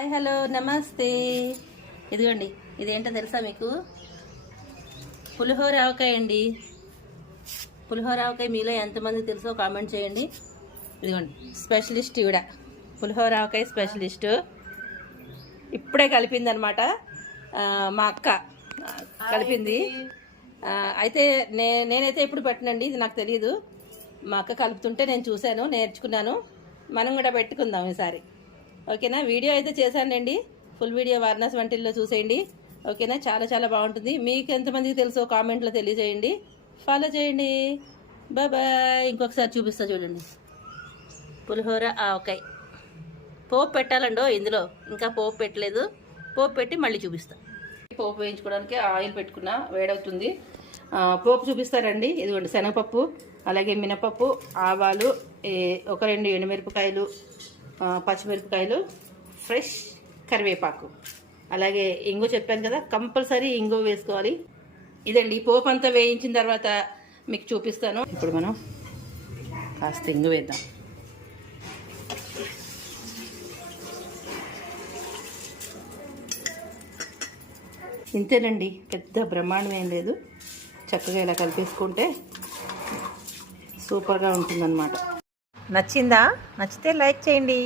Hi hello నమస్తే. ఇదిగోండి, ఇదేంటో తెలుసా మీకు? పులిహోర ఆవకాయ అండి. పులిహోర ఆవకాయ మీలో ఎంతమంది తెలుసో కామెంట్ చేయండి. ఇదిగోండి, స్పెషలిస్ట్ ఈవిడ, పులిహోర ఆవకాయ స్పెషలిస్టు. ఇప్పుడే కలిపిందనమాట మా అక్క కలిపింది. అయితే నేనైతే ఎప్పుడు పెట్టనండి, ఇది నాకు తెలియదు. మా అక్క కలుపుతుంటే నేను చూశాను, నేర్చుకున్నాను. మనం కూడా పెట్టుకుందాం ఈసారి. ఓకేనా? వీడియో అయితే చేశానండి, ఫుల్ వీడియో వారణాసి వంటిల్లో చూసేయండి. ఓకేనా? చాలా చాలా బాగుంటుంది. మీకు ఎంతమందికి తెలుసో కామెంట్లో తెలియజేయండి, ఫాలో చేయండి. బాయ్. ఇంకొకసారి చూపిస్తా చూడండి. పులిహోర ఆవకాయ పోపు పెట్టాలండో ఇందులో, ఇంకా పోపు పెట్టలేదు. పోపు పెట్టి మళ్ళీ చూపిస్తా. పోపు వేయించుకోవడానికి ఆయిల్ పెట్టుకున్నా, వేడవుతుంది. పోపు చూపిస్తారండి. ఇదిగోండి, శనగపప్పు, అలాగే మినపప్పు, ఆవాలు, ఒక 2 ఎండుమిరపకాయలు, పచ్చిమిరపకాయలు, ఫ్రెష్ కరివేపాకు, అలాగే ఇంగు చెప్పాను కదా, కంపల్సరీ ఇంగు వేసుకోవాలి. ఇదండి, పోపు అంతా వేయించిన తర్వాత మీకు చూపిస్తాను. ఇప్పుడు మనం కాస్త ఇంగు వేద్దాం. ఇంతేనండి, పెద్ద బ్రహ్మాండం ఏం లేదు. చక్కగా ఇలా కలిపేసుకుంటే సూపర్గా ఉంటుందన్నమాట. నచ్చిందా? నచ్చితే లైక్ చేయండి.